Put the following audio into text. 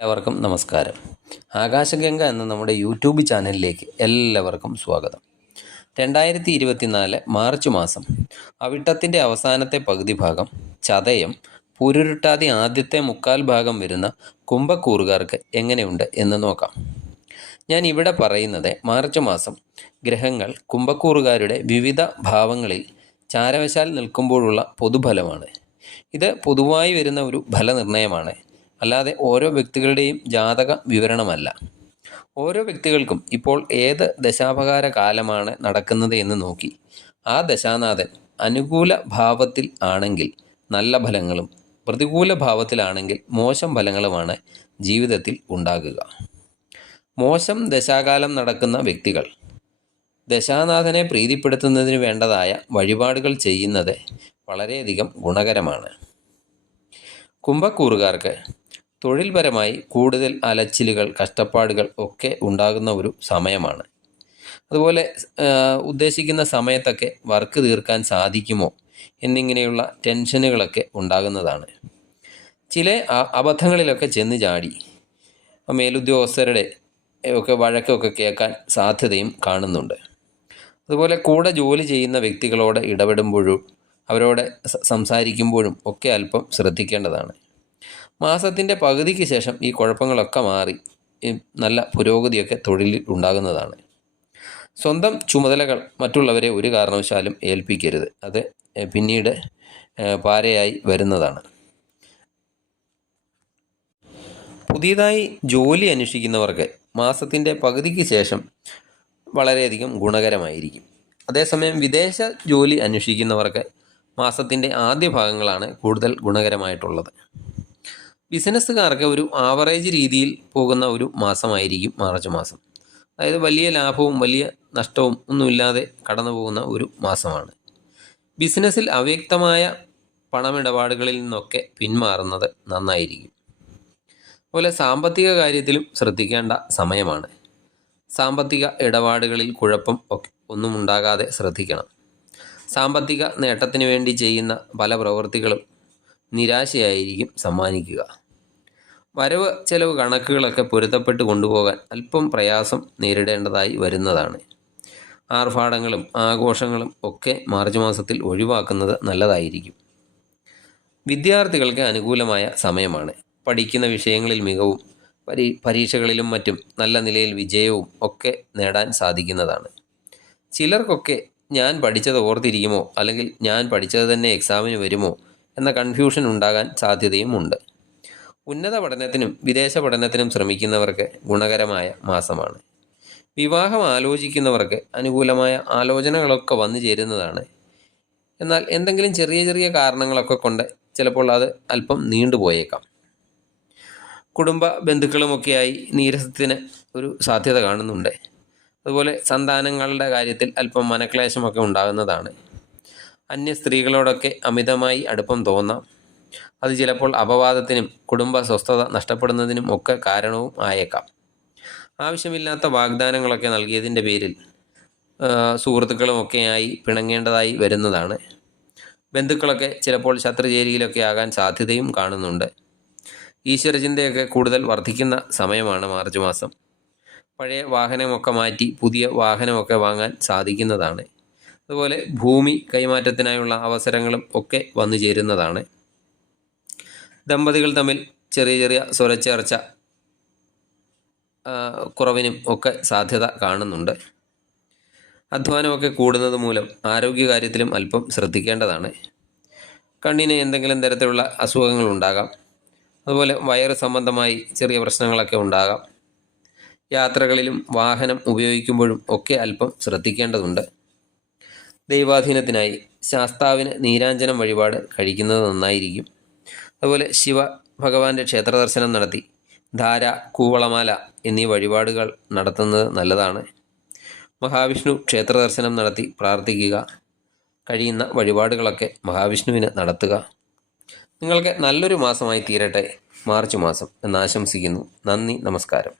എല്ലാവർക്കും നമസ്കാരം. ആകാശഗംഗ എന്ന നമ്മുടെ യൂട്യൂബ് ചാനലിലേക്ക് എല്ലാവർക്കും സ്വാഗതം. 2024 മാർച്ച് മാസം അവിട്ടത്തിൻ്റെ അവസാനത്തെ പകുതി ഭാഗം, ചതയം, പുരുരുട്ടാതി ആദ്യത്തെ മുക്കാൽ ഭാഗം വരുന്ന കുംഭക്കൂറുകാർക്ക് എങ്ങനെയുണ്ട് എന്ന് നോക്കാം. ഞാൻ ഇവിടെ പറയുന്നത് മാർച്ച് മാസം ഗ്രഹങ്ങൾ കുംഭക്കൂറുകാരുടെ വിവിധ ഭാവങ്ങളിൽ ചാരവശാൽ നിൽക്കുമ്പോഴുള്ള പൊതുഫലമാണ്. ഇത് പൊതുവായി വരുന്ന ഒരു ഫലനിർണ്ണയമാണ്, അല്ലാതെ ഓരോ വ്യക്തികളുടെയും ജാതക വിവരണമല്ല. ഓരോ വ്യക്തികൾക്കും ഇപ്പോൾ ഏത് ദശാപകാര കാലമാണ് നടക്കുന്നത് എന്ന് നോക്കി ആ ദശാനാഥൻ അനുകൂല ഭാവത്തിൽ ആണെങ്കിൽ നല്ല ഫലങ്ങളും പ്രതികൂല ഭാവത്തിലാണെങ്കിൽ മോശം ഫലങ്ങളുമാണ് ജീവിതത്തിൽ ഉണ്ടാകുക. മോശം ദശാകാലം നടക്കുന്ന വ്യക്തികൾ ദശാനാഥനെ പ്രീതിപ്പെടുത്തുന്നതിന് വേണ്ടതായ വഴിപാടുകൾ ചെയ്യുന്നത് വളരെയധികം ഗുണകരമാണ്. കുംഭക്കൂറുകാർക്ക് തൊഴിൽപരമായി കൂടുതൽ അലച്ചിലുകൾ, കഷ്ടപ്പാടുകൾ ഒക്കെ ഉണ്ടാകുന്ന ഒരു സമയമാണ്. അതുപോലെ ഉദ്ദേശിക്കുന്ന സമയത്തൊക്കെ വർക്ക് തീർക്കാൻ സാധിക്കുമോ എന്നിങ്ങനെയുള്ള ടെൻഷനുകളൊക്കെ ഉണ്ടാകുന്നതാണ്. ചില അബദ്ധങ്ങളിലൊക്കെ ചെന്ന് ചാടി മേലുദ്യോഗസ്ഥരുടെ ഒക്കെ വഴക്കൊക്കെ കേൾക്കാൻ സാധ്യതയും കാണുന്നുണ്ട്. അതുപോലെ കൂടെ ജോലി ചെയ്യുന്ന വ്യക്തികളോട് ഇടപെടുമ്പോഴും അവരോട് സംസാരിക്കുമ്പോഴും ഒക്കെ അല്പം ശ്രദ്ധിക്കേണ്ടതാണ്. മാസത്തിൻ്റെ പകുതിക്ക് ശേഷം ഈ കുഴപ്പങ്ങളൊക്കെ മാറി നല്ല പുരോഗതിയൊക്കെ തൊഴിലിൽ ഉണ്ടാകുന്നതാണ്. സ്വന്തം ചുമതലകൾ മറ്റുള്ളവരെ ഒരു കാരണവശാലും ഏൽപ്പിക്കരുത്. അത് പിന്നീട് പാരയായി വരുന്നതാണ്. പുതിയതായി ജോലി അന്വേഷിക്കുന്നവർക്ക് മാസത്തിൻ്റെ പകുതിക്ക് ശേഷം വളരെയധികം ഗുണകരമായിരിക്കും. അതേസമയം വിദേശ ജോലി അന്വേഷിക്കുന്നവർക്ക് മാസത്തിൻ്റെ ആദ്യ ഭാഗങ്ങളാണ് കൂടുതൽ ഗുണകരമായിട്ടുള്ളത്. ബിസിനസ്സുകാർക്ക് ഒരു ആവറേജ് രീതിയിൽ പോകുന്ന ഒരു മാസമായിരിക്കും മാർച്ച് മാസം. അതായത് വലിയ ലാഭവും വലിയ നഷ്ടവും ഒന്നുമില്ലാതെ കടന്നു പോകുന്ന ഒരു മാസമാണ്. ബിസിനസ്സിൽ അവ്യക്തമായ പണമിടപാടുകളിൽ നിന്നൊക്കെ പിന്മാറുന്നത് നന്നായിരിക്കും. അതുപോലെ സാമ്പത്തിക കാര്യത്തിലും ശ്രദ്ധിക്കേണ്ട സമയമാണ്. സാമ്പത്തിക ഇടപാടുകളിൽ കുഴപ്പം ഒന്നും ഉണ്ടാകാതെ ശ്രദ്ധിക്കണം. സാമ്പത്തിക നേട്ടത്തിന് വേണ്ടി ചെയ്യുന്ന പല പ്രവൃത്തികളും നിരാശയായിരിക്കും സമ്മാനിക്കുക. വരവ് ചെലവ് കണക്കുകളൊക്കെ പൊരുത്തപ്പെട്ട് കൊണ്ടുപോകാൻ അല്പം പ്രയാസം നേരിടേണ്ടതായി വരുന്നതാണ്. ആർഭാടങ്ങളും ആഘോഷങ്ങളും ഒക്കെ മാർച്ച് മാസത്തിൽ ഒഴിവാക്കുന്നത് നല്ലതായിരിക്കും. വിദ്യാർത്ഥികൾക്ക് അനുകൂലമായ സമയമാണ്. പഠിക്കുന്ന വിഷയങ്ങളിൽ മികവും പരീക്ഷകളിലും മറ്റും നല്ല നിലയിൽ വിജയവും ഒക്കെ നേടാൻ സാധിക്കുന്നതാണ്. ചിലർക്കൊക്കെ ഞാൻ പഠിച്ചത് ഓർത്തിരിക്കുമോ, അല്ലെങ്കിൽ ഞാൻ പഠിച്ചത് തന്നെ എക്സാമിന് വരുമോ എന്ന കൺഫ്യൂഷൻ ഉണ്ടാകാൻ സാധ്യതയുമുണ്ട്. ഉന്നത പഠനത്തിനും വിദേശ പഠനത്തിനും ശ്രമിക്കുന്നവർക്ക് ഗുണകരമായ മാസമാണ്. വിവാഹം ആലോചിക്കുന്നവർക്ക് അനുകൂലമായ ആലോചനകളൊക്കെ വന്നു ചേരുന്നതാണ്. എന്നാൽ എന്തെങ്കിലും ചെറിയ ചെറിയ കാരണങ്ങളൊക്കെ കൊണ്ട് ചിലപ്പോൾ അത് അല്പം നീണ്ടുപോയേക്കാം. കുടുംബ ബന്ധുക്കളുമൊക്കെയായി നീരസത്തിന് ഒരു സാധ്യത കാണുന്നുണ്ട്. അതുപോലെ സന്താനങ്ങളുടെ കാര്യത്തിൽ അല്പം മനക്ലേശമൊക്കെ ഉണ്ടാകുന്നതാണ്. അന്യ സ്ത്രീകളോടൊക്കെ അമിതമായി അടുപ്പം തോന്നാം. അത് ചിലപ്പോൾ അപവാദത്തിനും കുടുംബ സ്വസ്ഥത നഷ്ടപ്പെടുന്നതിനും ഒക്കെ കാരണവും ആയേക്കാം. ആവശ്യമില്ലാത്ത വാഗ്ദാനങ്ങളൊക്കെ നൽകിയതിൻ്റെ പേരിൽ സുഹൃത്തുക്കളുമൊക്കെയായി പിണങ്ങേണ്ടതായി വരുന്നതാണ്. ബന്ധുക്കളൊക്കെ ചിലപ്പോൾ ശത്രുചേരിയിലൊക്കെ ആകാൻ സാധ്യതയും കാണുന്നുണ്ട്. ഈശ്വരചിന്തയൊക്കെ കൂടുതൽ വർദ്ധിക്കുന്ന സമയമാണ് മാർച്ച് മാസം. പഴയ വാഹനമൊക്കെ മാറ്റി പുതിയ വാഹനമൊക്കെ വാങ്ങാൻ സാധിക്കുന്നതാണ്. അതുപോലെ ഭൂമി കൈമാറ്റത്തിനായുള്ള അവസരങ്ങളും ഒക്കെ വന്നു ചേരുന്നതാണ്. ദമ്പതികൾ തമ്മിൽ ചെറിയ ചെറിയ സ്വരച്ചേർച്ച കുറവിനും ഒക്കെ സാധ്യത കാണുന്നുണ്ട്. അധ്വാനമൊക്കെ കൂടുന്നത് മൂലം ആരോഗ്യകാര്യത്തിലും അല്പം ശ്രദ്ധിക്കേണ്ടതാണ്. കണ്ണിന് എന്തെങ്കിലും തരത്തിലുള്ള അസുഖങ്ങളുണ്ടാകാം. അതുപോലെ വയറ് സംബന്ധമായി ചെറിയ പ്രശ്നങ്ങളൊക്കെ ഉണ്ടാകാം. യാത്രകളിലും വാഹനം ഉപയോഗിക്കുമ്പോഴും ഒക്കെ അല്പം ശ്രദ്ധിക്കേണ്ടതുണ്ട്. ദൈവാധീനത്തിനായി ശാസ്താവിന് നീരാഞ്ജനം വഴിപാട് കഴിക്കുന്നത് നന്നായിരിക്കും. അതുപോലെ ശിവ ഭഗവാന്റെ ക്ഷേത്ര ദർശനം നടത്തി ധാര, കൂവളമാല എന്നീ വഴിപാടുകൾ നടത്തുന്നത് നല്ലതാണ്. മഹാവിഷ്ണു ക്ഷേത്ര ദർശനം നടത്തി പ്രാർത്ഥിക്കുക. കഴിയുന്ന വഴിപാടുകളൊക്കെ മഹാവിഷ്ണുവിന് നടത്തുക. നിങ്ങൾക്ക് നല്ലൊരു മാസമായി തീരട്ടെ മാർച്ച് മാസം എന്നാശംസിക്കുന്നു. നന്ദി, നമസ്കാരം.